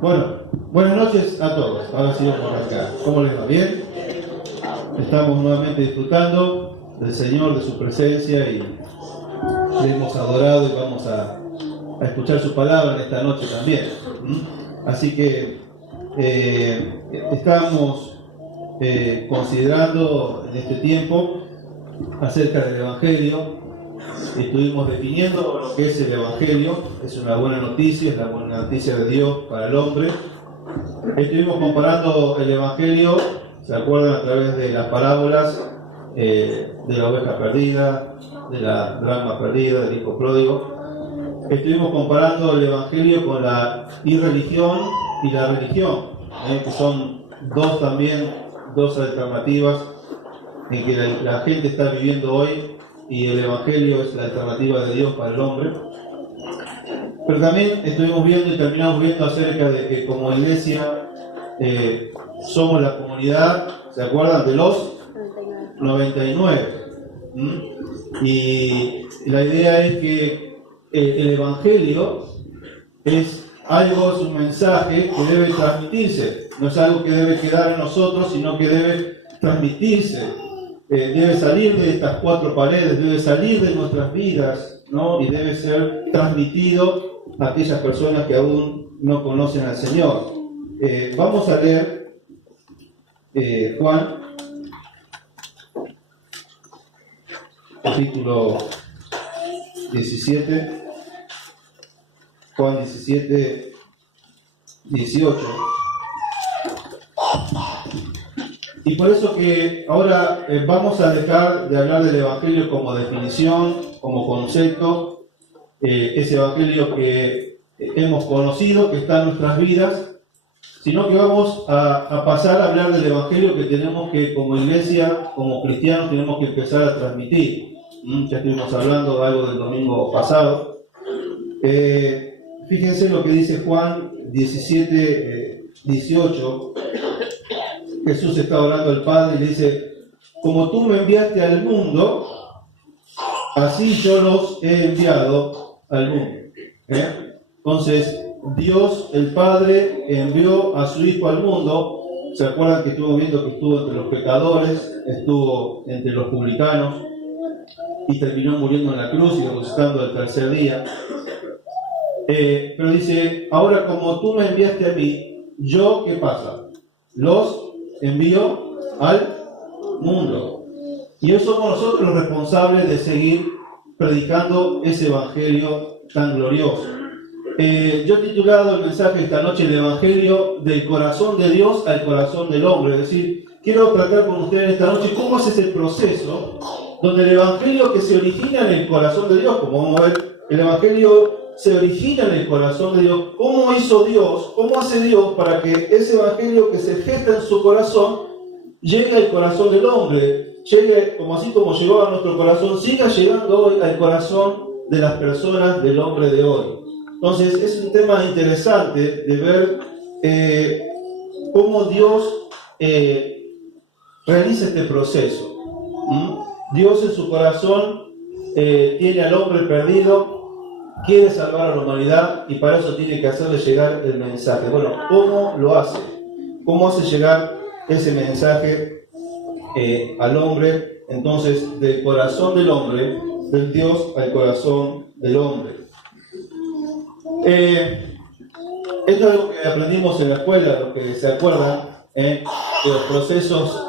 Bueno, buenas noches a todos. Ahora sí vamos acá. ¿Cómo les va? ¿Bien? Estamos nuevamente disfrutando del Señor, de su presencia y le hemos adorado y vamos a escuchar su palabra en esta noche también. Así que estamos considerando en este tiempo acerca del Evangelio. Estuvimos definiendo lo que es el Evangelio. Es una buena noticia, es la buena noticia de Dios para el hombre. Estuvimos comparando el Evangelio, ¿se acuerdan? A través de las parábolas de la oveja perdida, de la dracma perdida, del hijo pródigo. Estuvimos comparando el Evangelio con la irreligión y la religión, que son dos alternativas en que la gente está viviendo hoy, y el Evangelio es la alternativa de Dios para el hombre. Pero también estuvimos viendo y terminamos viendo acerca de que como iglesia somos la comunidad, ¿se acuerdan? De los 99. Y la idea es que el Evangelio es algo, es un mensaje que debe transmitirse. No es algo que debe quedar en nosotros, sino que debe transmitirse. Debe salir de estas cuatro paredes, debe salir de nuestras vidas, ¿no? Y debe ser transmitido a aquellas personas que aún no conocen al Señor. Vamos a leer Juan, capítulo 17, Juan 17, 18. Y por eso que ahora vamos a dejar de hablar del Evangelio como definición, como concepto, ese Evangelio que hemos conocido, que está en nuestras vidas, sino que vamos a pasar a hablar del Evangelio que tenemos que, como iglesia, como cristianos, tenemos que empezar a transmitir. Ya estuvimos hablando de algo del domingo pasado. Fíjense lo que dice Juan 17, 18. Jesús está orando al Padre y le dice: como tú me enviaste al mundo, así yo los he enviado al mundo. Entonces, Dios, el Padre, envió a su Hijo al mundo. ¿Se acuerdan que estuvimos viendo que estuvo entre los pecadores, estuvo entre los publicanos y terminó muriendo en la cruz y resucitando el tercer día? Pero dice: ahora como tú me enviaste a mí, yo, ¿qué pasa? Los envío al mundo. Y hoy somos nosotros los responsables de seguir predicando ese Evangelio tan glorioso. Yo he titulado el mensaje esta noche: el Evangelio del corazón de Dios al corazón del hombre. Es decir, quiero tratar con ustedes esta noche cómo es ese proceso donde el Evangelio que se origina en el corazón de Dios, como vamos a ver, el Evangelio se origina en el corazón de Dios. ¿Cómo hizo Dios? ¿Cómo hace Dios para que ese Evangelio que se gesta en su corazón llegue al corazón del hombre? Llegue, como así como llegó a nuestro corazón, siga llegando hoy al corazón de las personas del hombre de hoy. Entonces es un tema interesante de ver cómo Dios realiza este proceso. Dios en su corazón tiene al hombre perdido, quiere salvar a la humanidad y para eso tiene que hacerle llegar el mensaje. Bueno, ¿cómo lo hace? ¿Cómo hace llegar ese mensaje al hombre? Entonces, del corazón del hombre, del Dios al corazón del hombre. Esto es algo que aprendimos en la escuela, los que se acuerdan, de los procesos,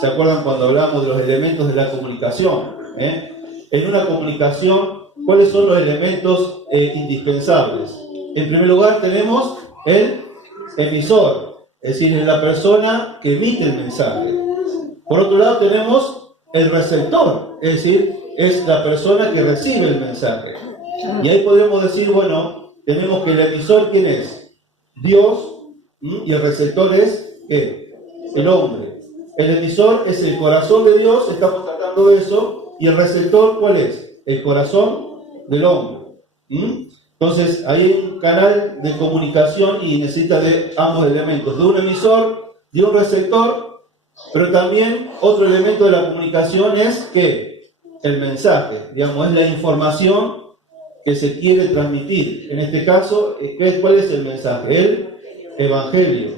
¿se acuerdan cuando hablamos de los elementos de la comunicación? En una comunicación, ¿cuáles son los elementos indispensables? En primer lugar tenemos el emisor, es decir, es la persona que emite el mensaje. Por otro lado tenemos el receptor, es decir, es la persona que recibe el mensaje. Y ahí podemos decir, bueno, tenemos que el emisor, ¿quién es? Dios, y el receptor es ¿qué? El hombre. El emisor es el corazón de Dios, estamos tratando de eso, y el receptor, ¿cuál es? El corazón del hombre. Entonces hay un canal de comunicación y necesita de ambos elementos, de un emisor, de un receptor, pero también otro elemento de la comunicación es ¿qué? El mensaje, digamos, es la información que se quiere transmitir. En este caso, ¿cuál es el mensaje? El evangelio.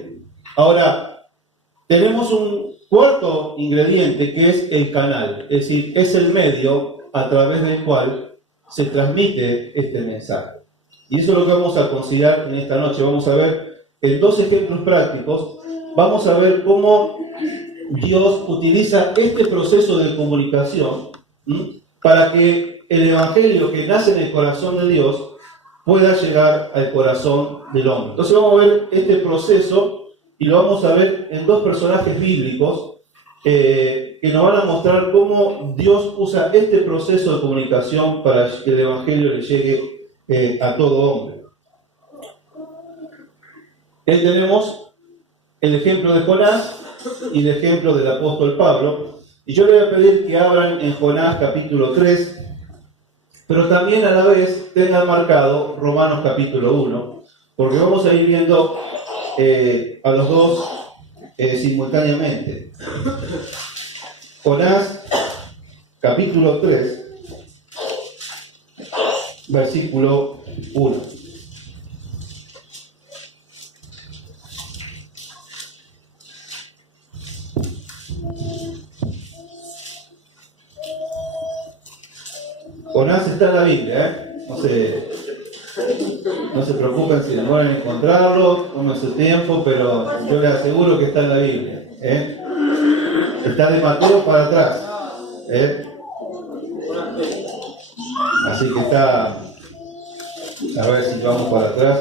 Ahora, tenemos un cuarto ingrediente que es el canal, es decir, es el medio a través del cual se transmite este mensaje. Y eso es lo que vamos a considerar en esta noche. Vamos a ver en dos ejemplos prácticos, vamos a ver cómo Dios utiliza este proceso de comunicación para que el evangelio que nace en el corazón de Dios pueda llegar al corazón del hombre. Entonces vamos a ver este proceso y lo vamos a ver en dos personajes bíblicos que nos van a mostrar cómo Dios usa este proceso de comunicación para que el evangelio le llegue a todo hombre. Tenemos el ejemplo de Jonás y el ejemplo del apóstol Pablo. Y yo le voy a pedir que abran en Jonás capítulo 3, pero también a la vez tengan marcado Romanos capítulo 1, porque vamos a ir viendo a los dos simultáneamente. Jonás capítulo 3, versículo 1. Jonás está en la Biblia, no se preocupen si demoran en encontrarlo, toma su tiempo, pero yo les aseguro que está en la Biblia. Está de Mateo para atrás. Así que está, a ver si vamos para atrás.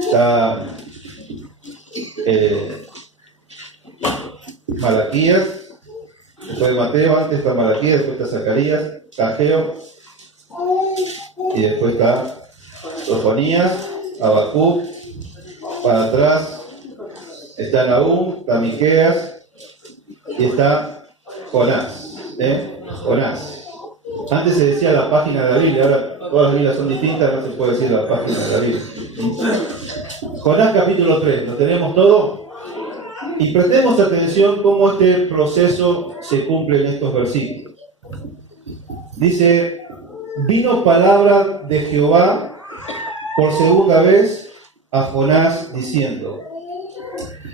Está Malaquías, después de Mateo, antes está Malaquías, después está Zacarías, está Ageo, y después está Sofonías, Habacuc, para atrás está Nahum, está Miqueas y está Jonás. Jonás. Antes se decía la página de la Biblia, ahora todas las Biblias son distintas, no se puede decir la página de la Biblia. Jonás capítulo 3, ¿lo tenemos todo? Y prestemos atención cómo este proceso se cumple en estos versículos. Dice: vino palabra de Jehová por segunda vez a Jonás diciendo: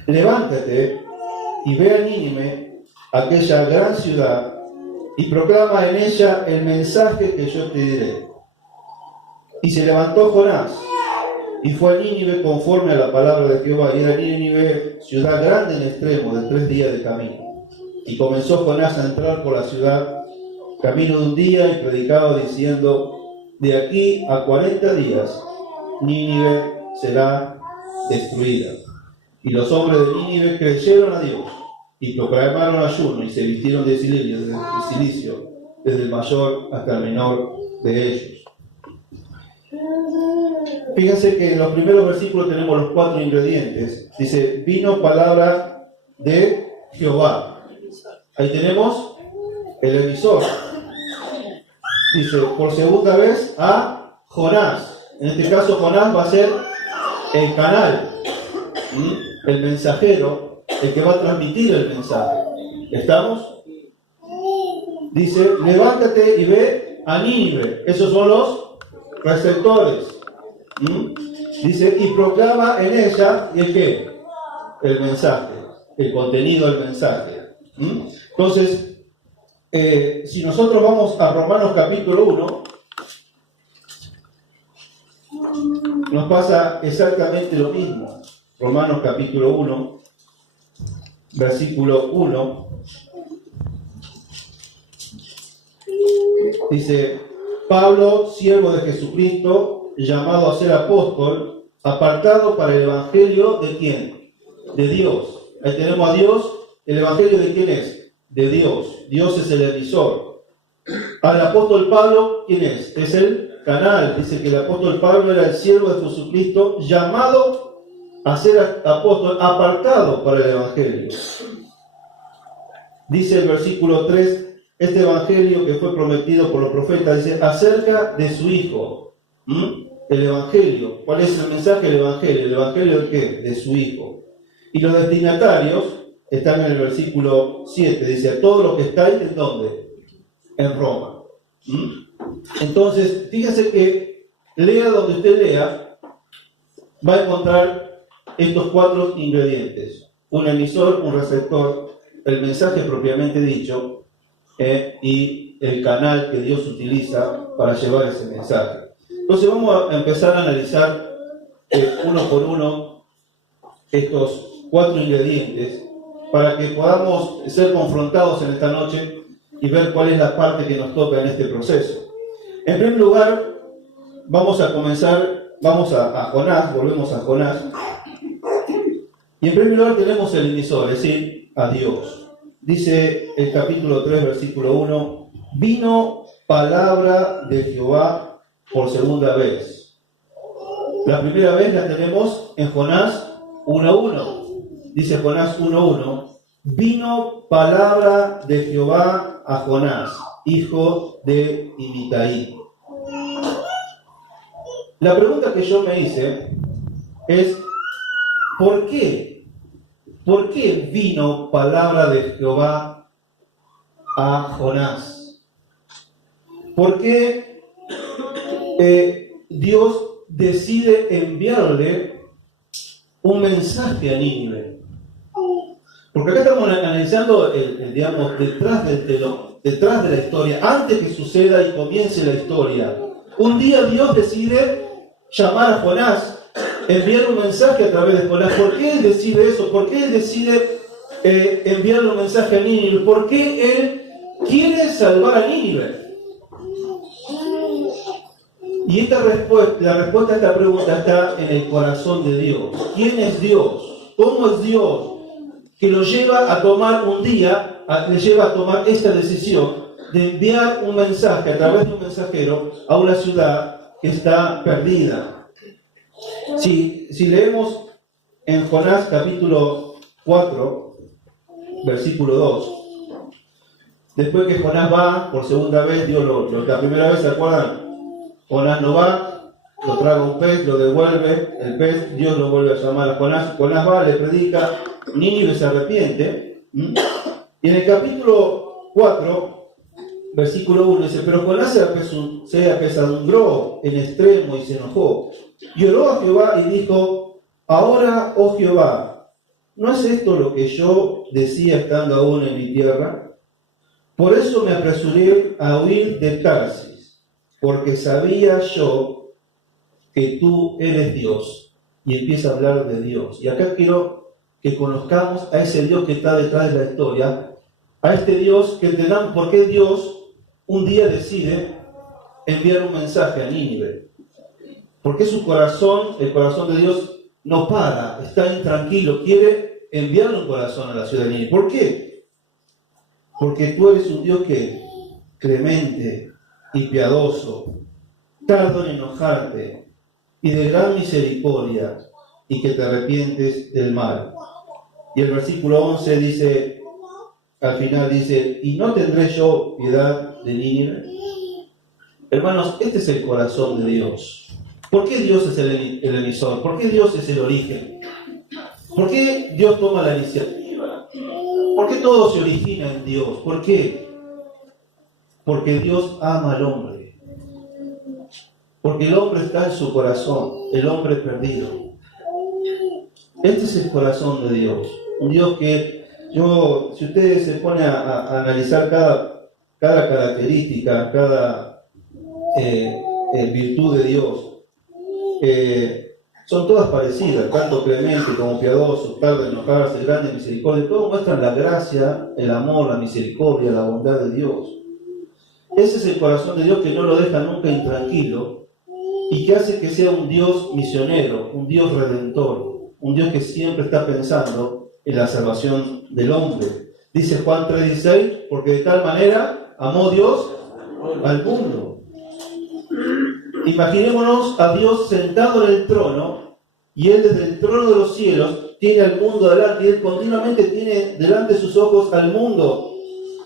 levántate y ve a Nínive, aquella gran ciudad, y proclama en ella el mensaje que yo te diré. Y se levantó Jonás y fue a Nínive conforme a la palabra de Jehová, y era Nínive ciudad grande en extremo, de 3 días de camino. Y comenzó Jonás a entrar por la ciudad camino de un día, y predicaba diciendo: de aquí a 40 días Nínive será destruida. Y los hombres de Nínive creyeron a Dios y proclamaron ayuno, y se vistieron de cilicio, desde el mayor hasta el menor de ellos. Fíjense que en los primeros versículos tenemos los 4 ingredientes. Dice: vino palabra de Jehová. Ahí tenemos el emisor. Dice: por segunda vez a Jonás. En este caso Jonás va a ser el canal, el mensajero, el que va a transmitir el mensaje. ¿Estamos? Dice: levántate y ve a Nínive. Esos son los receptores. Dice: y proclama en ella, ¿y el qué? El mensaje, el contenido del mensaje. Entonces, si nosotros vamos a Romanos capítulo 1, nos pasa exactamente lo mismo. Romanos capítulo 1, versículo 1, dice: Pablo, siervo de Jesucristo, llamado a ser apóstol, apartado para el evangelio ¿de quién? De Dios. Ahí tenemos a Dios. ¿El evangelio de quién es? De Dios. Dios es el emisor. Al apóstol Pablo, ¿quién es? Es el canal. Dice que el apóstol Pablo era el siervo de Jesucristo, llamado a ser apóstol, apartado para el evangelio. Dice el versículo 3, este evangelio que fue prometido por los profetas, dice, acerca de su Hijo. El evangelio. ¿Cuál es el mensaje del evangelio? ¿El evangelio de qué? De su Hijo. Y los destinatarios están en el versículo 7. Dice, a todos los que estáis, ¿en dónde? En Roma. Entonces, fíjense que lea donde usted lea, va a encontrar estos 4 ingredientes: un emisor, un receptor, el mensaje propiamente dicho, y el canal que Dios utiliza para llevar ese mensaje. Entonces vamos a empezar a analizar uno por uno estos 4 ingredientes para que podamos ser confrontados en esta noche y ver cuál es la parte que nos toca en este proceso. En primer lugar, vamos a Jonás, volvemos a Jonás. Y en primer lugar tenemos el emisor, es decir, a Dios. Dice el capítulo 3, versículo 1, vino palabra de Jehová por segunda vez. La primera vez la tenemos en Jonás 1:1. Dice Jonás 1:1, vino palabra de Jehová a Jonás, hijo de Amitai. La pregunta que yo me hice es, ¿por qué? ¿Por qué vino palabra de Jehová a Jonás? ¿Por qué Dios decide enviarle un mensaje a Nínive? Porque acá estamos analizando, digamos, detrás del telón, detrás de la historia, antes que suceda y comience la historia. Un día Dios decide llamar a Jonás, enviar un mensaje a través de Jonás. ¿Por qué Él decide eso? ¿Por qué Él decide enviarle un mensaje a Nínive? ¿Por qué Él quiere salvar a Nínive? Y la respuesta a esta pregunta está en el corazón de Dios. ¿Quién es Dios? ¿Cómo es Dios? Que lo lleva a tomar un día, le lleva a tomar esta decisión de enviar un mensaje a través de un mensajero a una ciudad que está perdida. Si leemos en Jonás capítulo 4, versículo 2, después que Jonás va por segunda vez, Dios la primera vez, ¿se acuerdan? Jonás no va, lo traga un pez, lo devuelve, el pez, Dios lo vuelve a llamar a Jonás, Jonás va, le predica, Nínive se arrepiente, y en el capítulo 4, versículo 1 dice, pero Jonás se apesadumbró en extremo y se enojó, y oró a Jehová y dijo, ahora, oh Jehová, ¿no es esto lo que yo decía estando aún en mi tierra? Por eso me apresuré a huir de Tarsis, porque sabía yo que tú eres Dios. Y empieza a hablar de Dios. Y acá quiero que conozcamos a ese Dios que está detrás de la historia, a este Dios que entendamos por qué Dios un día decide enviar un mensaje a Nínive. Porque su corazón, el corazón de Dios, no para, está intranquilo, quiere enviarle un corazón a la ciudad de Nínive. ¿Por qué? Porque tú eres un Dios que clemente y piadoso, tardo en enojarte y de gran misericordia, y que te arrepientes del mal. Y el versículo 11 dice, al final dice, ¿y no tendré yo piedad de Nínive? Hermanos, este es el corazón de Dios. ¿Por qué Dios es el emisor? ¿Por qué Dios es el origen? ¿Por qué Dios toma la iniciativa? ¿Por qué todo se origina en Dios? ¿Por qué? Porque Dios ama al hombre. Porque el hombre está en su corazón, el hombre perdido. Este es el corazón de Dios. Un Dios que si ustedes se ponen a analizar cada característica, cada virtud de Dios, son todas parecidas, tanto clemente como piadoso, tardo en enojarse, grande en misericordia, todos muestran la gracia, el amor, la misericordia, la bondad de Dios. Ese es el corazón de Dios que no lo deja nunca intranquilo y que hace que sea un Dios misionero, un Dios redentor, un Dios que siempre está pensando en la salvación del hombre. Dice Juan 3:16, porque de tal manera amó Dios al mundo. Imaginémonos a Dios sentado en el trono y Él desde el trono de los cielos tiene al mundo delante y Él continuamente tiene delante de sus ojos al mundo.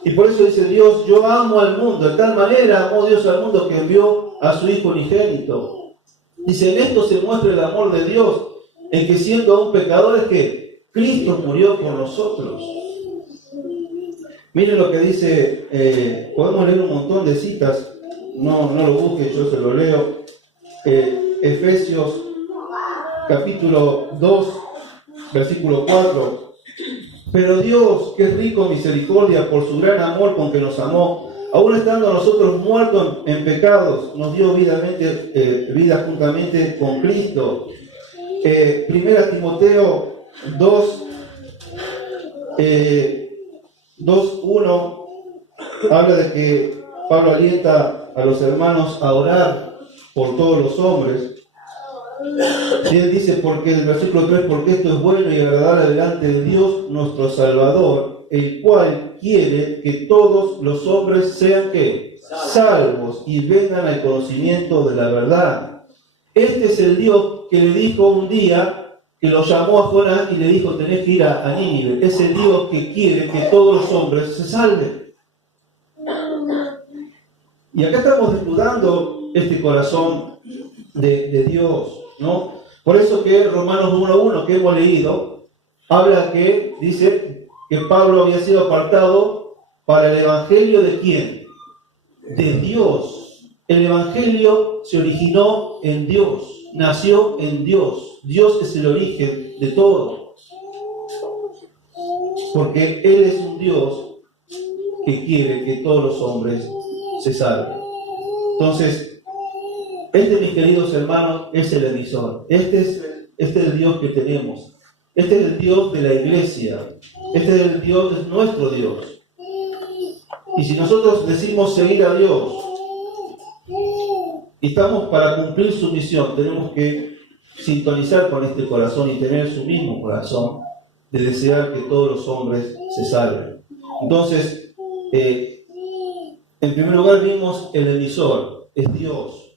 Y por eso dice Dios, yo amo al mundo. De tal manera amó Dios al mundo que envió a su Hijo unigénito. Dice, en esto se muestra el amor de Dios, en que siendo aún pecadores que Cristo murió por nosotros. Miren lo que dice, podemos leer un montón de citas, no lo busquen, yo se lo leo. Efesios capítulo 2, versículo 4. Pero Dios, que es rico en misericordia por su gran amor con que nos amó, aún estando nosotros muertos en pecados, nos dio vida juntamente con Cristo. Primera Timoteo 2:1 habla de que Pablo alienta a los hermanos a orar por todos los hombres. Y él dice, porque el versículo 3, porque esto es bueno y agradable delante de Dios nuestro Salvador, el cual quiere que todos los hombres sean ¿qué? Salvos y vengan al conocimiento de la verdad. Este es el Dios que le dijo un día, que lo llamó a Jonás y le dijo, tenés que ir a Nínive. Es el Dios que quiere que todos los hombres se salven. Y acá estamos desnudando este corazón de Dios, ¿no? Por eso que Romanos 1:1 que hemos leído, habla que, dice que Pablo había sido apartado para el evangelio ¿de quién? De Dios. El evangelio se originó en Dios, nació en Dios. Dios es el origen de todo. Porque Él es un Dios que quiere que todos los hombres se salven. Entonces, mis queridos hermanos, es el emisor. Este es el Dios que tenemos. Este es el Dios de la iglesia. Este es el Dios, es nuestro Dios. Y si nosotros decimos seguir a Dios y estamos para cumplir su misión, tenemos que sintonizar con este corazón y tener su mismo corazón de desear que todos los hombres se salven. Entonces, en primer lugar vimos el emisor, es Dios,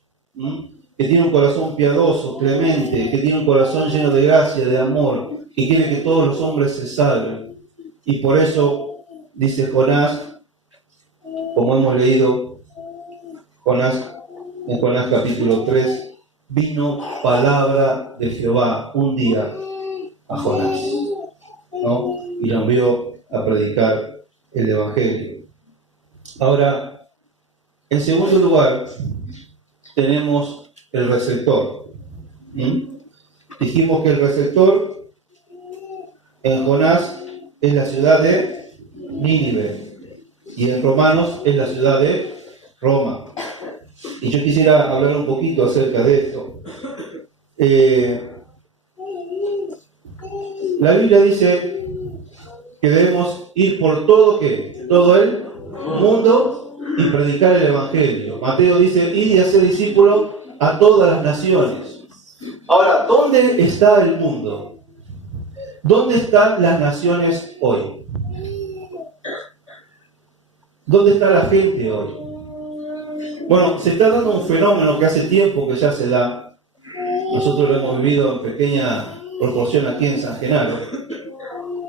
que tiene un corazón piadoso, clemente, que tiene un corazón lleno de gracia, de amor, que quiere que todos los hombres se salven. Y por eso dice Jonás, como hemos leído, en Jonás capítulo 3, vino palabra de Jehová un día a Jonás, ¿no? Y lo envió a predicar el Evangelio. Ahora, en segundo lugar, tenemos el receptor. Dijimos que el receptor en Jonás es la ciudad de Nínive y en Romanos es la ciudad de Roma. Y yo quisiera hablar un poquito acerca de esto. La Biblia dice que debemos ir por todo el mundo y predicar el Evangelio. Mateo dice, id y hacer discípulos a todas las naciones. Ahora, ¿dónde está el mundo? ¿Dónde están las naciones hoy? ¿Dónde está la gente hoy? Bueno, se está dando un fenómeno que hace tiempo que ya se da. Nosotros lo hemos vivido en pequeña proporción aquí en San Genaro.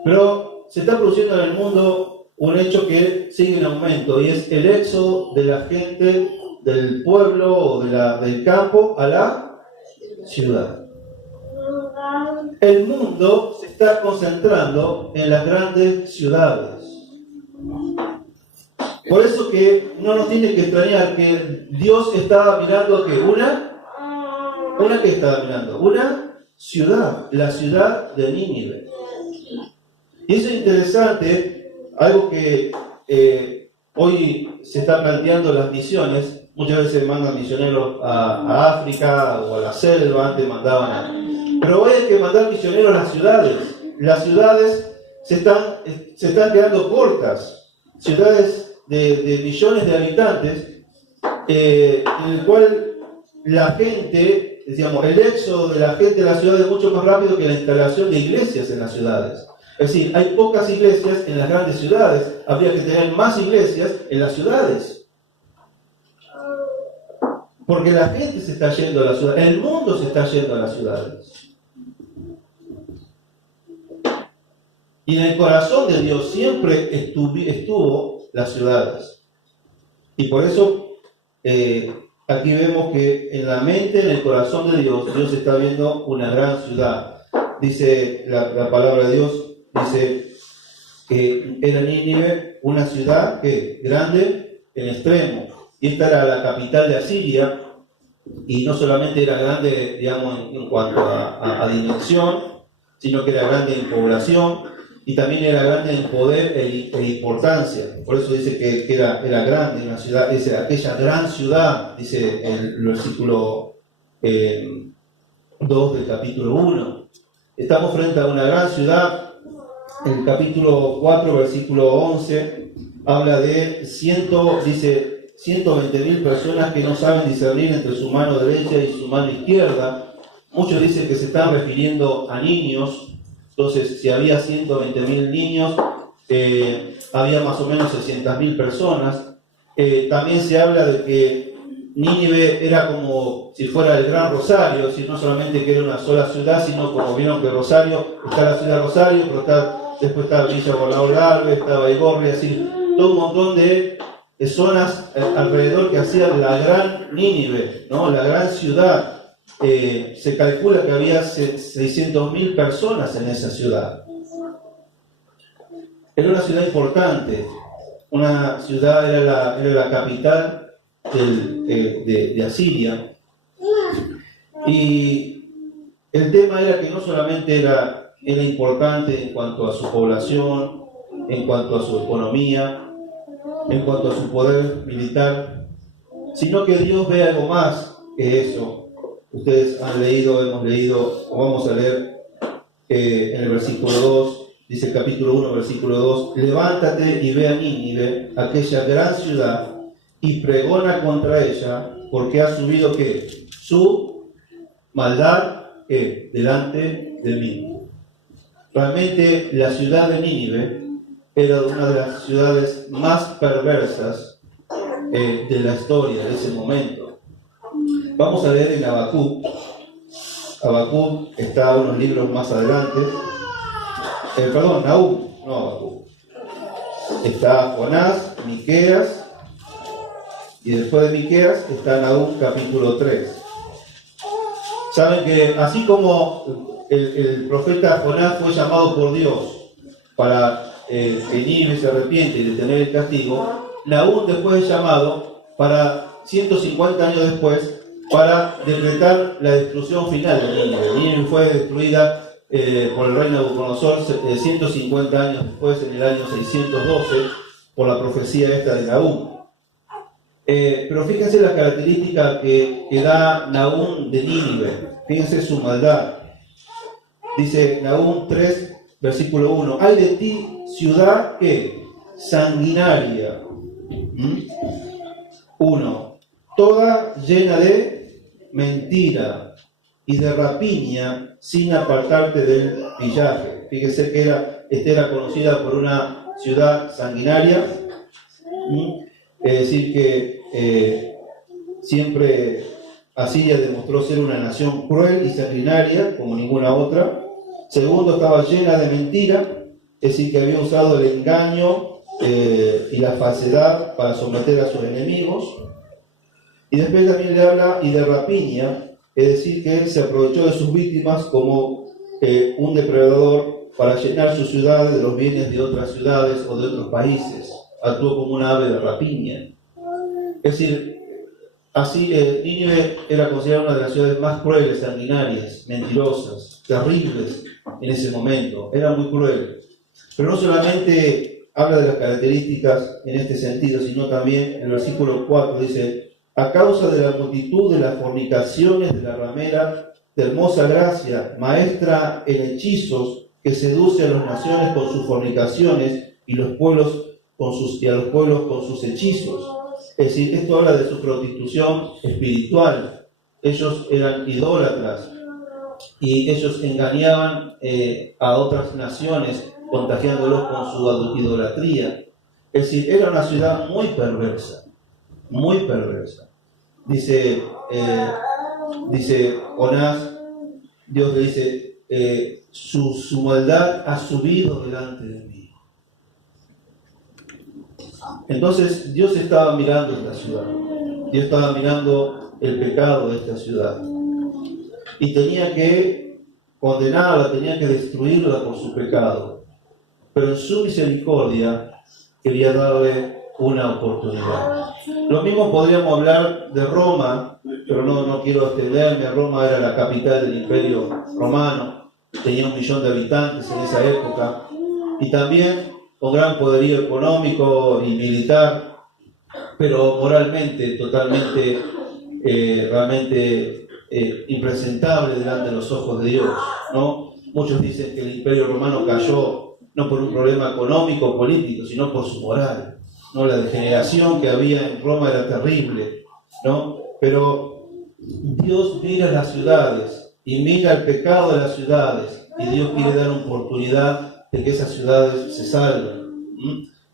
Pero se está produciendo en el mundo un hecho que sigue en aumento y es el éxodo de la gente del pueblo o del campo a la ciudad. El mundo se está concentrando en las grandes ciudades. Por eso que no nos tiene que extrañar que Dios estaba mirando que una que estaba mirando, una ciudad, la ciudad de Nínive. Y eso es interesante, algo que hoy se está planteando las misiones. Muchas veces mandan misioneros a África o a la selva, antes mandaban pero hoy hay que mandar misioneros a las ciudades. Las ciudades se están quedando cortas, ciudades de millones de habitantes, en el cual la gente, decíamos, el éxodo de la gente de la ciudad es mucho más rápido que la instalación de iglesias en las ciudades. Es decir, hay pocas iglesias en las grandes ciudades, habría que tener más iglesias en las ciudades. Porque la gente se está yendo a la ciudad, el mundo se está yendo a las ciudades. Y en el corazón de Dios siempre estuvo las ciudades. Y por eso aquí vemos que en la mente, en el corazón de Dios, Dios está viendo una gran ciudad. Dice la palabra de Dios, dice que era Nínive una ciudad que grande en extremo. Y esta era la capital de Asiria, y no solamente era grande, digamos, en cuanto a dimensión, sino que era grande en población y también era grande en poder e importancia. Por eso dice que era grande una ciudad, dice aquella gran ciudad, dice el versículo 2 del capítulo 1. Estamos frente a una gran ciudad. El capítulo 4, versículo 11, habla de 120.000 personas que no saben discernir entre su mano derecha y su mano izquierda. Muchos dicen que se están refiriendo a niños. Entonces, si había 120.000 niños, había más o menos 600.000 personas. También se habla de que Nínive era como si fuera el Gran Rosario, si no solamente que era una sola ciudad, sino como vieron que Rosario, está la ciudad de Rosario, pero después está Villa Gobernador, está Baigorria, así, todo un montón de zonas alrededor que hacían la gran Nínive, ¿no? La gran ciudad. Se calcula que había 600.000 personas en esa ciudad. Era una ciudad importante, una ciudad, era la capital de Asiria. Y el tema era que no solamente era importante en cuanto a su población, en cuanto a su economía, en cuanto a su poder militar, sino que Dios ve algo más que eso. Ustedes han leído, hemos leído, o vamos a leer en el versículo 2, dice el capítulo 1, versículo 2, levántate y ve a Nínive, aquella gran ciudad, y pregona contra ella, porque ha subido ¿qué? Su maldad delante de mí. Realmente la ciudad de Nínive era una de las ciudades más perversas de la historia de ese momento. Vamos a leer en Habacuc. Habacuc está unos libros más adelante. Nahum, no Habacuc. Está Jonás, Miqueas, y después de Miqueas está Nahum capítulo 3. Saben que así como el profeta Jonás fue llamado por Dios para que Nínive se arrepiente y detener el castigo, Nahum después es llamado para 150 años después para decretar la destrucción final de Nínive. Nínive fue destruida por el rey Nabucodonosor 150 años después, en el año 612, por la profecía esta de Nahum. Pero fíjense la característica que da Nahum de Nínive. Fíjense su maldad. Dice Nahum 3, versículo 1. Hay de ti, ciudad que sanguinaria. 1. Toda llena de mentira y de rapiña sin apartarte del pillaje. Fíjense que esta era conocida por una ciudad sanguinaria. Es decir que siempre Asiria demostró ser una nación cruel y sanguinaria como ninguna otra. Segundo, estaba llena de mentira, es decir que había usado el engaño y la falsedad para someter a sus enemigos. Y después también le habla y de rapiña, es decir que se aprovechó de sus víctimas como un depredador para llenar sus ciudades de los bienes de otras ciudades o de otros países. Actuó como una ave de rapiña. Es decir, así Nínive era considerada una de las ciudades más crueles, sanguinarias, mentirosas, terribles en ese momento. Era muy cruel. Pero no solamente habla de las características en este sentido, sino también en el versículo 4 dice: a causa de la multitud de las fornicaciones de la ramera, de hermosa gracia, maestra en hechizos, que seduce a las naciones con sus fornicaciones y a los pueblos con sus hechizos. Es decir, esto habla de su prostitución espiritual. Ellos eran idólatras y ellos engañaban a otras naciones, contagiándolos con su idolatría. Es decir, era una ciudad muy perversa, muy perversa. Dice Jonás, Dios le dice, su maldad ha subido delante de mí. Entonces Dios estaba mirando esta ciudad, Dios estaba mirando el pecado de esta ciudad y tenía que condenarla, tenía que destruirla por su pecado, pero en su misericordia quería darle una oportunidad. Lo mismo podríamos hablar de Roma, pero no quiero extenderme. Roma era la capital del Imperio Romano, tenía 1 millón de habitantes en esa época, y también con gran poderío económico y militar, pero moralmente totalmente, realmente impresentable delante de los ojos de Dios, ¿no? Muchos dicen que el Imperio Romano cayó no por un problema económico o político, sino por su moral, ¿no? La degeneración que había en Roma era terrible, ¿no? Pero Dios mira las ciudades y mira el pecado de las ciudades, y Dios quiere dar una oportunidad de que esas ciudades se salven.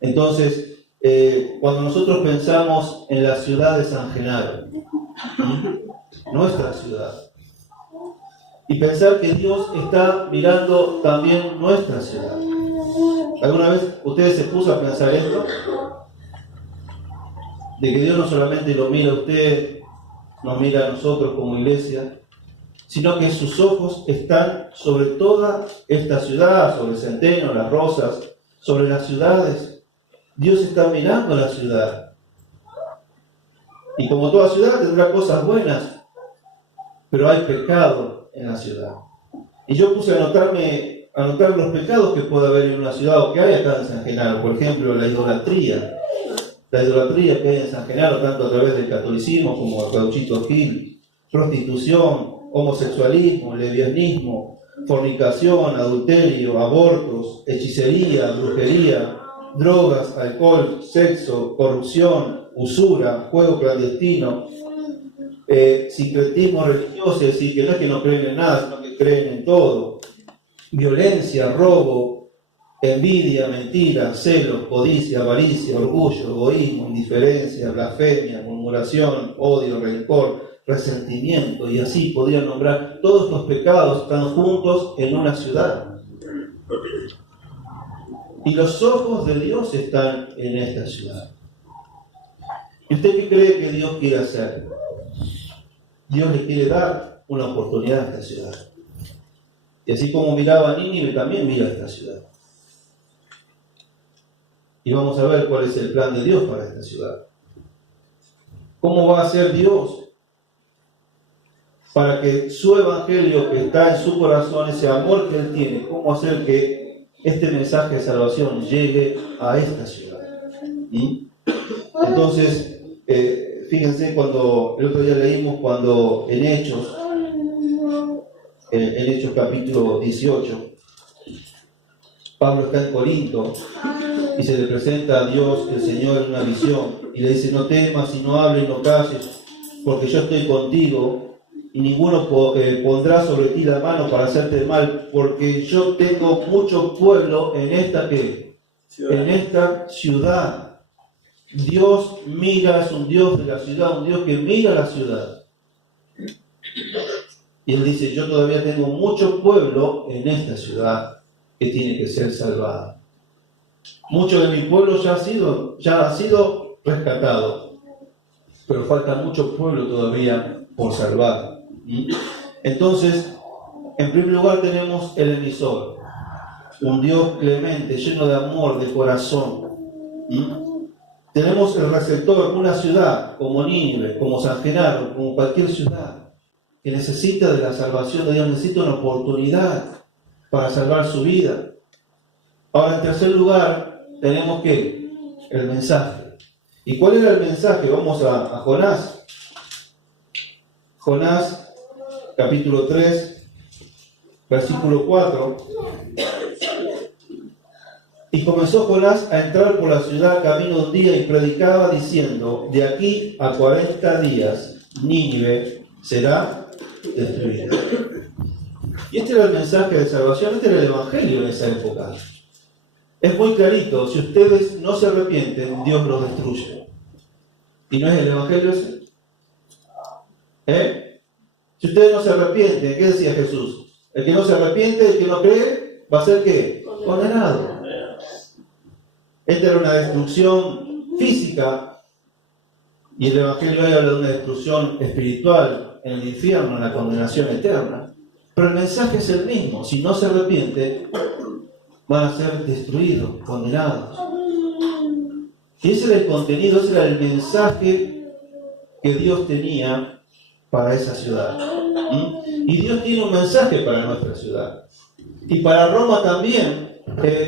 Entonces, cuando nosotros pensamos en la ciudad de San Genaro, nuestra ciudad, y pensar que Dios está mirando también nuestra ciudad. ¿Alguna vez ustedes se puso a pensar esto? De que Dios no solamente lo mira a usted, nos mira a nosotros como iglesia, sino que sus ojos están sobre toda esta ciudad, sobre Centeno, Las Rosas, sobre las ciudades. Dios está mirando a la ciudad. Y como toda ciudad tendrá cosas buenas, pero hay pecado en la ciudad. Y yo puse a anotar los pecados que puede haber en una ciudad, o que hay acá en San Genaro. Por ejemplo, la idolatría que hay en San Genaro, tanto a través del catolicismo como el Gauchito Gil, prostitución, homosexualismo, lesbianismo, fornicación, adulterio, abortos, hechicería, brujería, drogas, alcohol, sexo, corrupción, usura, juego clandestino, sincretismo religioso, es decir, que no es que no creen en nada, sino que creen en todo, violencia, robo, envidia, mentira, celos, codicia, avaricia, orgullo, egoísmo, indiferencia, blasfemia, murmuración, odio, rencor, resentimiento, y así podrían nombrar. Todos estos pecados están juntos en una ciudad. Y los ojos de Dios están en esta ciudad. ¿Y usted qué cree que Dios quiere hacer? Dios le quiere dar una oportunidad a esta ciudad. Y así como miraba a Nínive, también mira a esta ciudad. Y vamos a ver cuál es el plan de Dios para esta ciudad. ¿Cómo va a hacer Dios para que su evangelio que está en su corazón, ese amor que Él tiene, cómo hacer que este mensaje de salvación llegue a esta ciudad? Entonces, fíjense, cuando el otro día leímos cuando en Hechos capítulo 18, Pablo está en Corinto y se le presenta a Dios, el Señor, en una visión, y le dice: no temas y no hables y no calles, porque yo estoy contigo, y ninguno pondrá sobre ti la mano para hacerte mal, porque yo tengo mucho pueblo en esta ciudad. Dios mira, es un Dios de la ciudad, un Dios que mira la ciudad. Y Él dice: yo todavía tengo mucho pueblo en esta ciudad que tiene que ser salvado. Mucho de mi pueblo ya ha sido rescatado, pero falta mucho pueblo todavía por salvar. Entonces, en primer lugar tenemos el emisor, un Dios clemente, lleno de amor, de corazón. Tenemos el receptor, una ciudad como Nínive, como San Genaro, como cualquier ciudad que necesita de la salvación de Dios, necesita una oportunidad para salvar su vida. Ahora, en tercer lugar, tenemos que el mensaje. ¿Y cuál era el mensaje? Vamos a Jonás. Jonás, capítulo 3, versículo 4. Y comenzó Jonás a entrar por la ciudad camino de un día y predicaba diciendo: de aquí a 40 días Nínive será destruida. Y este era el mensaje de salvación, este era el evangelio en esa época. Es muy clarito: si ustedes no se arrepienten, Dios los destruye. ¿Y no es el evangelio ese? Si ustedes no se arrepienten, ¿qué decía Jesús? El que no se arrepiente, el que no cree, va a ser ¿qué? Condenado. Esta era una destrucción física, y el evangelio hoy habla de una destrucción espiritual en el infierno, en la condenación eterna. Pero el mensaje es el mismo: si no se arrepiente, van a ser destruidos, condenados. Y ese era el contenido, ese era el mensaje que Dios tenía para esa ciudad. Y Dios tiene un mensaje para nuestra ciudad. Y para Roma también,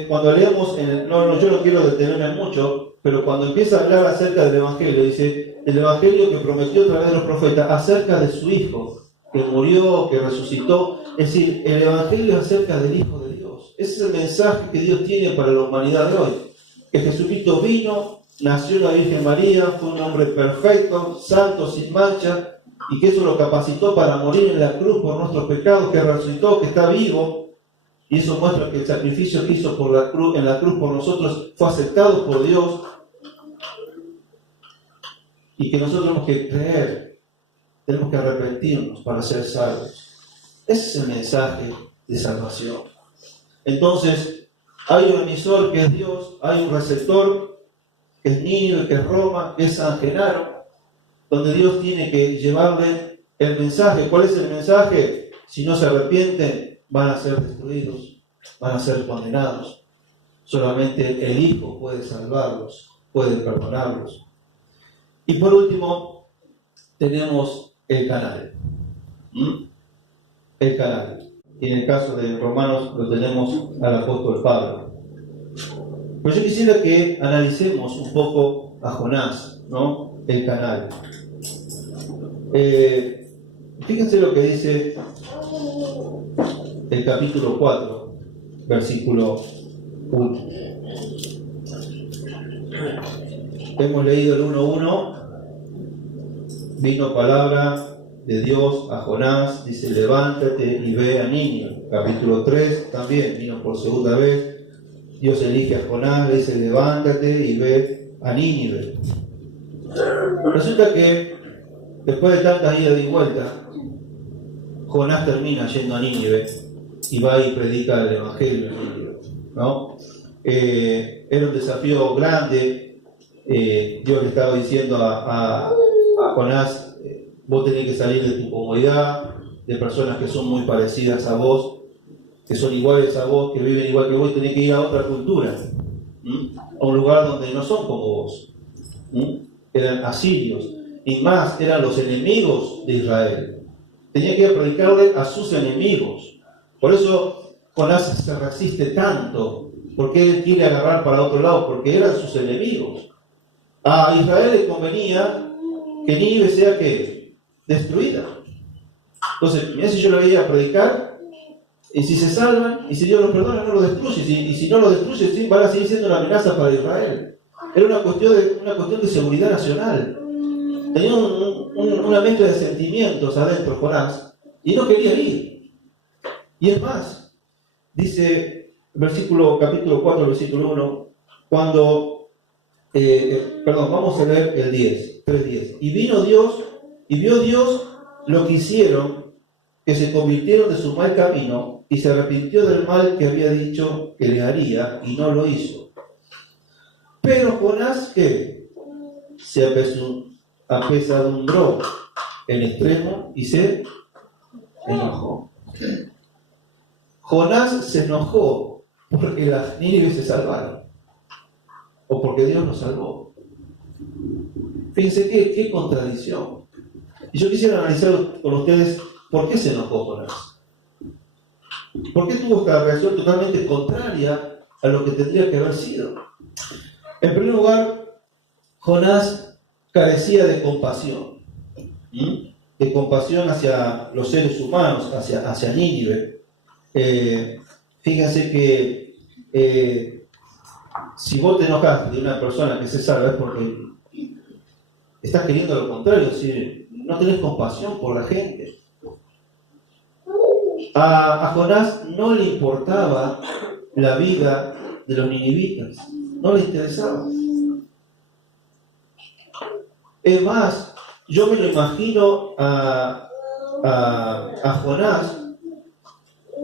cuando leemos, yo no quiero detenerme mucho, pero cuando empieza a hablar acerca del Evangelio, dice, el Evangelio que prometió a través de los profetas, acerca de su Hijo, que murió, que resucitó. Es decir, el Evangelio es acerca del Hijo de Dios. Ese es el mensaje que Dios tiene para la humanidad de hoy. Que Jesucristo vino, nació en la Virgen María, fue un hombre perfecto, santo, sin mancha, y que eso lo capacitó para morir en la cruz por nuestros pecados, que resucitó, que está vivo. Y eso muestra que el sacrificio que hizo en la cruz por nosotros fue aceptado por Dios. Y que nosotros tenemos que creer, tenemos que arrepentirnos para ser salvos. Ese es el mensaje de salvación. Entonces, hay un emisor que es Dios, hay un receptor que es Nínive, que es Roma, que es San Genaro, donde Dios tiene que llevarle el mensaje. ¿Cuál es el mensaje? Si no se arrepienten, van a ser destruidos, van a ser condenados. Solamente el Hijo puede salvarlos, puede perdonarlos. Y por último, tenemos el canal. El canal. Y en el caso de Romanos lo tenemos al apóstol Pablo. Pero yo quisiera que analicemos un poco a Jonás, ¿no? El canal. Fíjense lo que dice el capítulo 4, versículo 1. Hemos leído el 1:1. Vino palabra de Dios a Jonás, dice, levántate y ve a Nínive. Capítulo 3 también vino por segunda vez. Dios elige a Jonás, le dice, levántate y ve a Nínive. Resulta que después de tantas idas y vueltas, Jonás termina yendo a Nínive y va y predica el Evangelio en Nínive, ¿no? Era un desafío grande. Dios le estaba diciendo a Jonás, vos tenés que salir de tu comodidad, de personas que son muy parecidas a vos, que son iguales a vos, que viven igual que vos, tenés que ir a otra cultura, a un lugar donde no son como vos. Eran asirios, y más, eran los enemigos de Israel. Tenía que ir a predicarle a sus enemigos. Por eso Jonás se resiste tanto, porque él quiere agarrar para otro lado, porque eran sus enemigos. A Israel le convenía que Nínive sea ¿qué? Destruida. Entonces, mirá, si yo lo voy a predicar, y si se salvan, y si Dios los perdona, no lo destruye, y si no lo destruye, sí, van a seguir siendo una amenaza para Israel. Era una cuestión de seguridad nacional. Tenía una mezcla de sentimientos adentro Jonás, y no quería ir. Y es más, dice capítulo 4, versículo 1, vamos a leer el 10, 3:10. Y vino Dios, y vio Dios lo que hicieron, que se convirtieron de su mal camino, y se arrepintió del mal que había dicho que le haría, y no lo hizo. Pero Jonás, ¿qué? Se apesadumbró en extremo y se enojó. Jonás se enojó porque las Nínive se salvaron, o porque Dios nos salvó. Fíjense qué contradicción. Y yo quisiera analizar con ustedes por qué se enojó Jonás. ¿Por qué tuvo esta reacción totalmente contraria a lo que tendría que haber sido? En primer lugar, Jonás carecía de compasión. De compasión hacia los seres humanos, hacia Nínive. Fíjense que si vos te enojas de una persona que se salva es porque estás queriendo lo contrario, es decir, no tenés compasión por la gente. A Jonás no le importaba la vida de los ninivitas, no le interesaba. Es más, yo me lo imagino a Jonás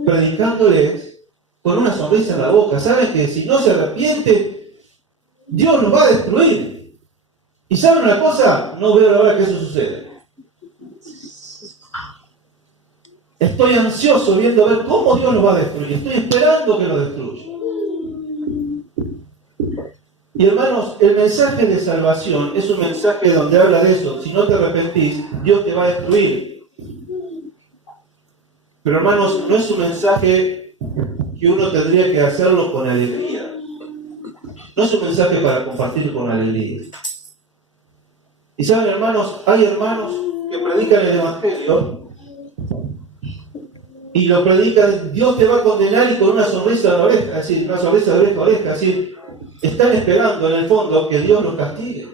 predicándoles con una sonrisa en la boca. Saben que si no se arrepiente, Dios nos va a destruir. ¿Y saben una cosa? No veo la hora que eso suceda. Estoy ansioso viendo a ver cómo Dios nos va a destruir. Estoy esperando que lo destruya. Y hermanos, el mensaje de salvación es un mensaje donde habla de eso. Si no te arrepentís, Dios te va a destruir. Pero hermanos, no es un mensaje que uno tendría que hacerlo con alegría. No es un mensaje para compartir con alegría. Y saben, hermanos, hay hermanos que predican el Evangelio y lo predican, Dios te va a condenar, y con una sonrisa de oreja, es decir, una sonrisa de oreja a oreja, es decir, están esperando en el fondo que Dios los castigue.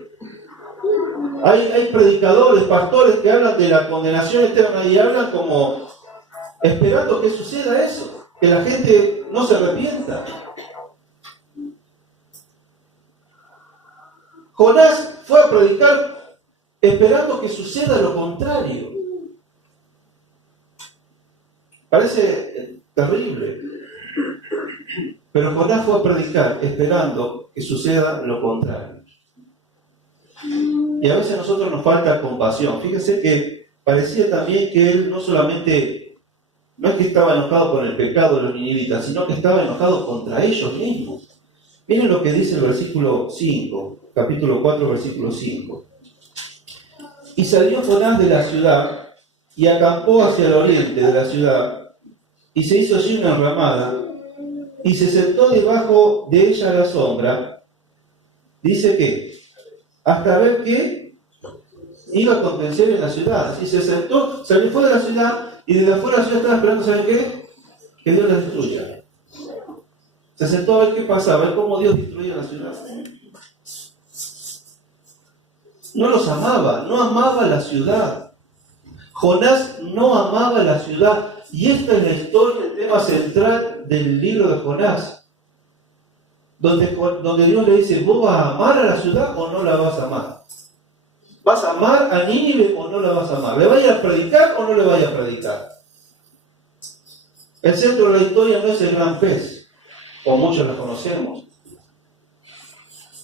Hay predicadores, pastores que hablan de la condenación eterna y hablan como esperando que suceda eso, que la gente no se arrepienta. Jonás fue a predicar esperando que suceda lo contrario. Parece terrible, pero Jonás fue a predicar esperando que suceda lo contrario. Y a veces a nosotros nos falta compasión. Fíjense que parecía también que él no solamente, no es que estaba enojado con el pecado de los ninivitas, sino que estaba enojado contra ellos mismos. Miren lo que dice el versículo 5, capítulo 4, versículo 5. Y salió Jonás de la ciudad y acampó hacia el oriente de la ciudad, y se hizo allí una enramada, y se sentó debajo de ella a la sombra. Dice que hasta ver que iba a acontecer en la ciudad. Y se sentó, salió fuera de la ciudad, y desde afuera de la ciudad estaba esperando, ¿saben qué? Que Dios la destruya. Se sentó a ver qué pasaba, a ver cómo Dios destruía la ciudad. No los amaba, no amaba la ciudad. Jonás no amaba la ciudad. Y esta es la historia, el tema central del libro de Jonás. Donde Dios le dice, ¿vos vas a amar a la ciudad o no la vas a amar? ¿Vas a amar a Nínive o no la vas a amar? ¿Le vaya a predicar o no le vaya a predicar? El centro de la historia no es el gran pez, como muchos la conocemos.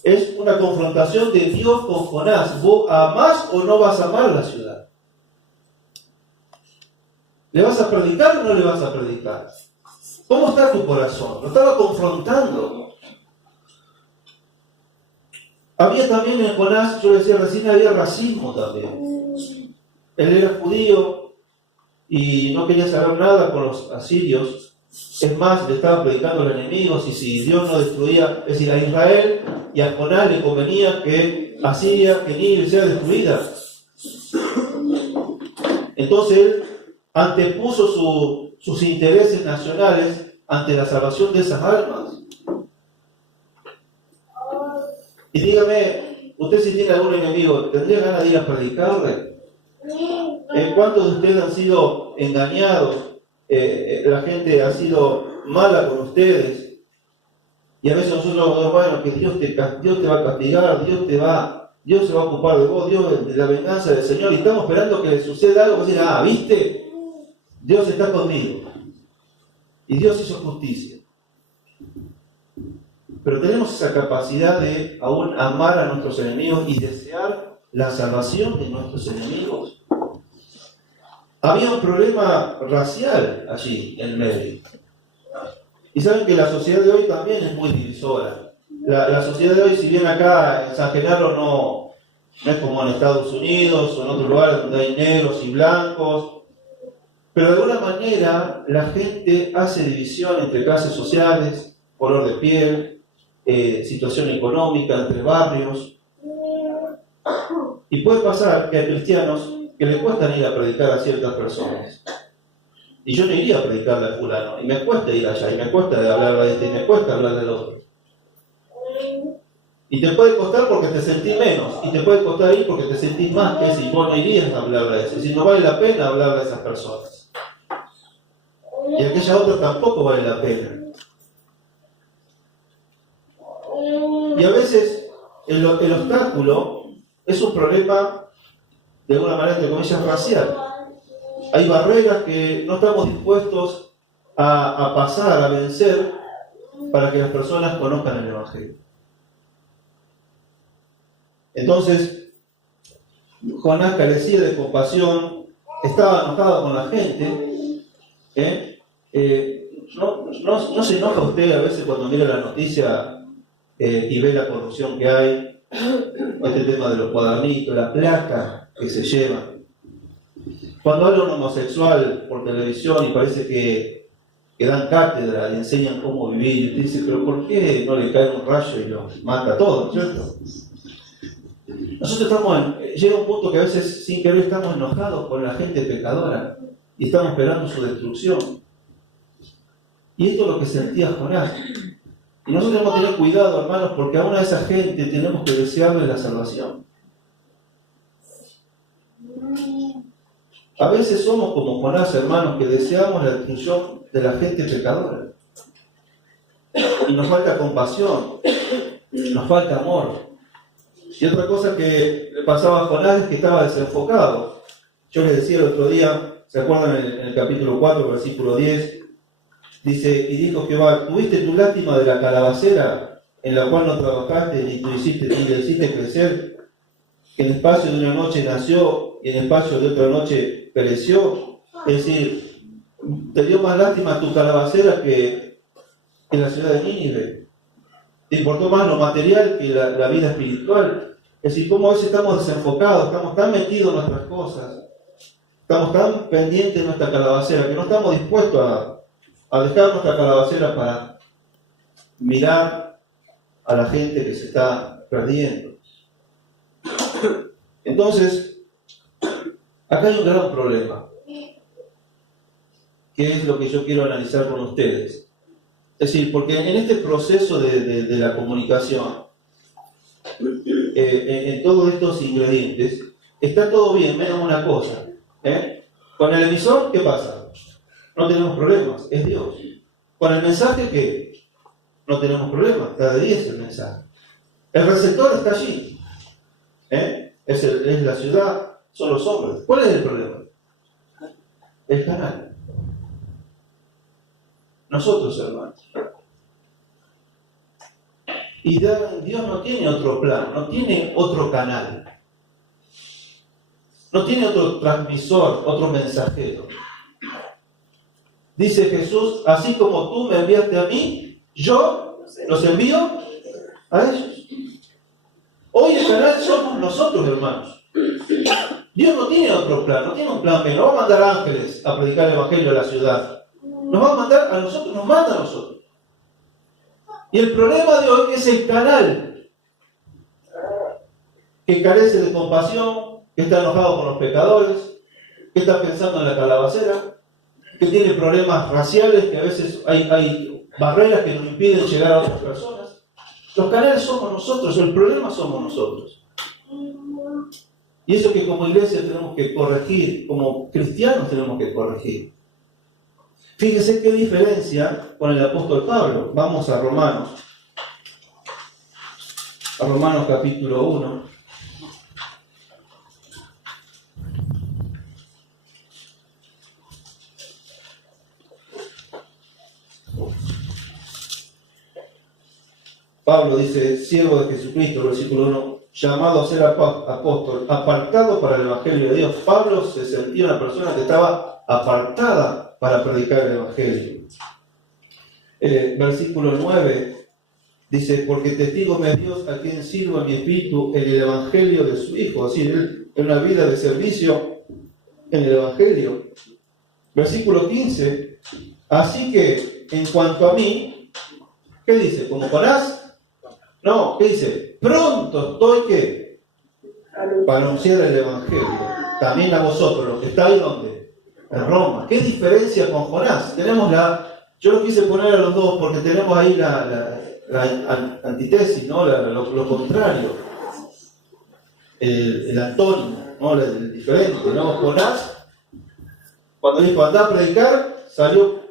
Es una confrontación de Dios con Jonás. ¿Vos amás o no vas a amar la ciudad? ¿Le vas a predicar o no le vas a predicar? ¿Cómo está tu corazón? Lo estaba confrontando. Había también en Jonás, yo decía recién, había racismo también. Él era judío y no quería saber nada con los asirios. Es más, le estaba predicando a los enemigos, y si Dios no destruía, es decir, a Israel, y a Jonás le convenía que Asiria, que Nínive sea destruida. Entonces él antepuso sus intereses nacionales ante la salvación de esas almas. Y dígame, usted si tiene algún enemigo, ¿tendría ganas de ir a predicarle? ¿Cuántos de ustedes han sido engañados? La gente ha sido mala con ustedes. Y a veces nosotros, bueno, que Dios te va a castigar, Dios se va a ocupar de vos, Dios de la venganza del Señor. Y estamos esperando que le suceda algo, decir, ¿viste? Dios está conmigo. Y Dios hizo justicia. Pero tenemos esa capacidad de aún amar a nuestros enemigos y desear la salvación de nuestros enemigos. Había un problema racial allí en medio. Y saben que la sociedad de hoy también es muy divisora. La sociedad de hoy, si bien acá en San Genaro no es como en Estados Unidos o en otros lugares donde hay negros y blancos, pero de alguna manera la gente hace división entre clases sociales, color de piel, situación económica, entre barrios. Y puede pasar que hay cristianos que le cuesta ir a predicar a ciertas personas. Y yo no iría a predicarle a fulano, y me cuesta ir allá, y me cuesta hablar de este, y me cuesta hablar del otro. Y te puede costar porque te sentís menos, y te puede costar ir porque te sentís más que ese, y vos no irías a hablarle a ese, si no vale la pena hablarle a esas personas. Y aquella otra tampoco vale la pena. Y a veces el obstáculo es un problema, de alguna manera, entre comillas, racial. Hay barreras que no estamos dispuestos a pasar, a vencer, para que las personas conozcan el Evangelio. Entonces, Jonás carecía de compasión, estaba enojado con la gente. No se enoja usted a veces cuando mira la noticia y ve la corrupción que hay, este tema de los cuadernitos, la plata que se lleva. Cuando habla un homosexual por televisión y parece que que dan cátedra y enseñan cómo vivir, y usted dice, pero ¿por qué no le cae un rayo y lo mata a todos, ¿cierto? Nosotros llega un punto que a veces sin querer estamos enojados con la gente pecadora y estamos esperando su destrucción. Y esto es lo que sentía Jonás. Y nosotros tenemos que tener cuidado, hermanos, porque a una de esa gente tenemos que desearle la salvación. A veces somos como Jonás, hermanos, que deseamos la destrucción de la gente pecadora. Y nos falta compasión, nos falta amor. Y otra cosa que le pasaba a Jonás es que estaba desenfocado. Yo les decía el otro día, ¿se acuerdan en el capítulo 4, versículo 10? Dice, y dijo Jehová, ¿tuviste tu lástima de la calabacera en la cual no trabajaste ni le hiciste crecer? Que en el espacio de una noche nació y en el espacio de otra noche pereció. Es decir, te dio más lástima tu calabacera que la ciudad de Nínive. Te importó más lo material que la vida espiritual. Es decir, cómo a veces estamos desenfocados, estamos tan metidos en nuestras cosas, estamos tan pendientes de nuestra calabacera que no estamos dispuestos a dejar nuestra calabacera para mirar a la gente que se está perdiendo. Entonces, acá hay un gran problema, que es lo que yo quiero analizar con ustedes. Es decir, porque en este proceso de la comunicación, en todos estos ingredientes, está todo bien, menos una cosa. Con el emisor, ¿qué pasa? No tenemos problemas, es Dios. Con el mensaje, ¿qué? No tenemos problemas, está de 10 el mensaje. El receptor está allí. Es la ciudad, son los hombres. ¿Cuál es el problema? El canal. Nosotros, hermanos. Y Dios no tiene otro plan, no tiene otro canal. No tiene otro transmisor, otro mensajero. Dice Jesús, así como tú me enviaste a mí, yo los envío a ellos. Hoy el canal somos nosotros, hermanos. Dios no tiene otro plan, no tiene un plan B. No va a mandar ángeles a predicar el evangelio a la ciudad. Nos va a mandar a nosotros, nos manda a nosotros. Y el problema de hoy es el canal que carece de compasión, que está enojado con los pecadores, que está pensando en la calabacera, que tiene problemas raciales, que a veces hay barreras que nos impiden llegar a otras personas. Los canales somos nosotros, el problema somos nosotros. Y eso que como iglesia tenemos que corregir, como cristianos tenemos que corregir. Fíjese qué diferencia con el apóstol Pablo. Vamos a Romanos. A Romanos capítulo 1. Pablo dice, siervo de Jesucristo, versículo 1, llamado a ser apóstol, apartado para el evangelio de Dios. Pablo se sentía una persona que estaba apartada para predicar el evangelio. Versículo 9 dice, porque testigo me es Dios a quien sirvo en mi espíritu en el evangelio de su Hijo. Es decir, él en una vida de servicio en el evangelio. Versículo 15, así que en cuanto a mí, ¿qué dice? ¿Como Jonás? No, ¿qué dice? Pronto estoy, ¿qué? Para anunciar el evangelio. También a vosotros, los que estáis, ¿dónde? En Roma. ¿Qué diferencia con Jonás? Tenemos yo lo quise poner a los dos porque tenemos ahí la antítesis, ¿no? Lo contrario. El antónimo, ¿no? El diferente, ¿no? Jonás, cuando dijo andá a predicar, salió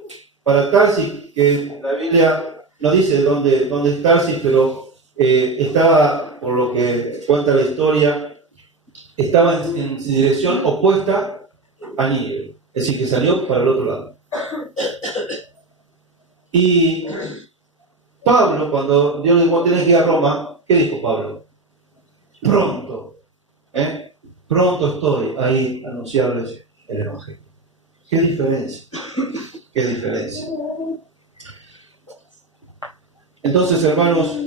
para Tarsis, que la Biblia no dice dónde es Tarsis, pero estaba, por lo que cuenta la historia, estaba en dirección opuesta a Nínive, es decir, que salió para el otro lado. Y Pablo, cuando Dios le dijo, tenés que ir a Roma, ¿qué dijo Pablo? Pronto, pronto estoy ahí a anunciarles el evangelio. ¿Qué diferencia? ¿Qué diferencia? Entonces, hermanos,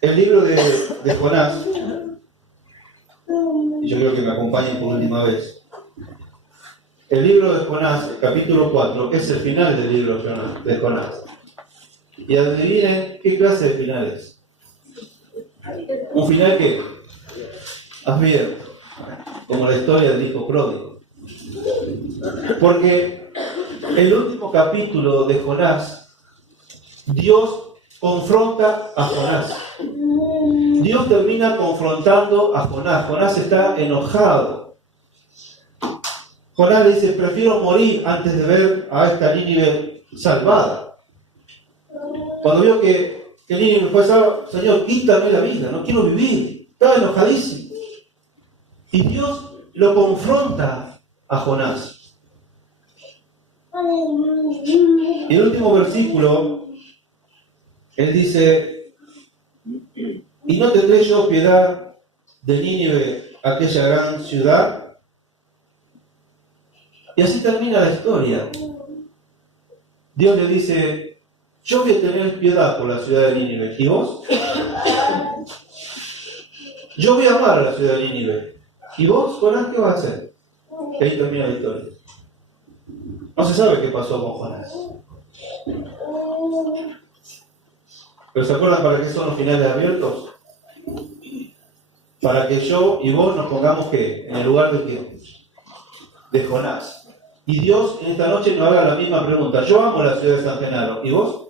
el libro de Jonás, y yo creo que me acompañen por última vez, el libro de Jonás, el capítulo 4, es el final del libro de Jonás. Y adivinen qué clase de final es. Un final que abierto, como la historia del hijo pródigo. Porque el último capítulo de Jonás, Dios confronta a Jonás. Dios termina confrontando a Jonás. Jonás está enojado. Jonás le dice: prefiero morir antes de ver a esta Nínive salvada. Cuando vio que Nínive fue salvo, Señor, quítame la vida, no quiero vivir. Estaba enojadísimo. Y Dios lo confronta a Jonás. Y el último versículo, él dice: ¿y no tendré yo piedad de Nínive, aquella gran ciudad? Y así termina la historia. Dios le dice: yo voy a tener piedad por la ciudad de Nínive. ¿Y vos? Yo voy a amar a la ciudad de Nínive. ¿Y vos, Jonás, qué vas a hacer? Y ahí termina la historia. No se sabe qué pasó con Jonás. ¿Pero se acuerdan para qué son los finales abiertos? Para que yo y vos nos pongamos, ¿qué? En el lugar de quién? De Jonás. Y Dios en esta noche nos haga la misma pregunta. Yo amo la ciudad de San Genaro. ¿Y vos?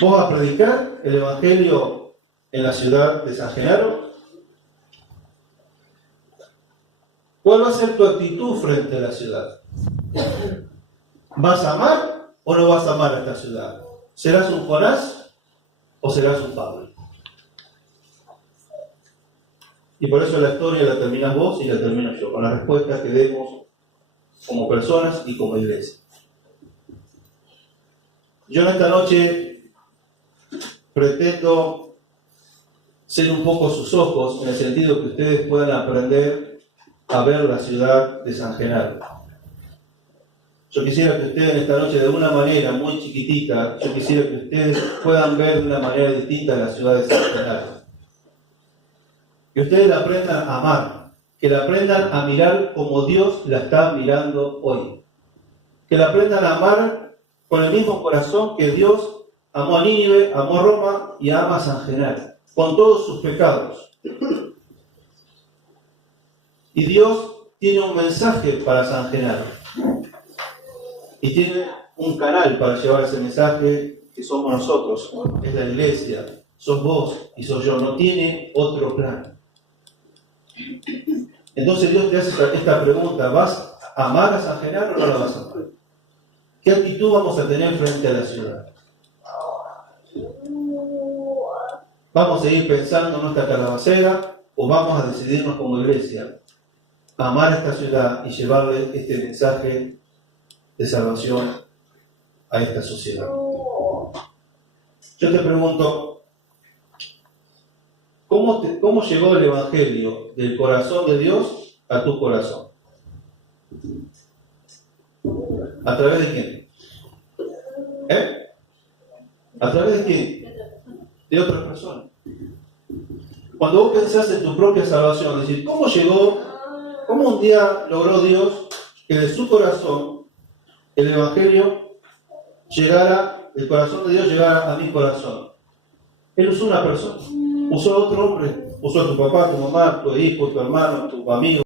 ¿Vos vas a predicar el Evangelio en la ciudad de San Genaro? ¿Cuál va a ser tu actitud frente a la ciudad? ¿Vas a amar o no vas a amar a esta ciudad? ¿Serás un Jonás o serás un Pablo? Y por eso la historia la terminas vos y la termino yo, con las respuestas que demos como personas y como iglesia. Yo en esta noche pretendo ser un poco sus ojos, en el sentido que ustedes puedan aprender a ver la ciudad de San Genaro. Yo quisiera que ustedes en esta noche, de una manera muy chiquitita, yo quisiera que ustedes puedan ver de una manera distinta la ciudad de San Genaro. Que ustedes la aprendan a amar, que la aprendan a mirar como Dios la está mirando hoy. Que la aprendan a amar con el mismo corazón que Dios amó a Nínive, amó a Roma y ama a San Genaro, con todos sus pecados. Y Dios tiene un mensaje para San Genaro. Y tiene un canal para llevar ese mensaje, que somos nosotros, es la iglesia, sos vos y sos yo. No tiene otro plan. Entonces Dios te hace esta pregunta: ¿vas a amar a San Genaro o no la vas a amar? ¿Qué actitud vamos a tener frente a la ciudad? ¿Vamos a seguir pensando en nuestra calabacera o vamos a decidirnos como iglesia a amar a esta ciudad y llevarle este mensaje de salvación a esta sociedad? Yo te pregunto, ¿cómo llegó el Evangelio del corazón de Dios a tu corazón? ¿A través de quién? ¿A través de quién? De otras personas. Cuando vos pensás en tu propia salvación, es decir, ¿cómo un día logró Dios que de su corazón el Evangelio llegara, el corazón de Dios llegara a mi corazón? Él usó una persona, usó a otro hombre, usó a tu papá, tu mamá, tu hijo, tu hermano, tu amigo.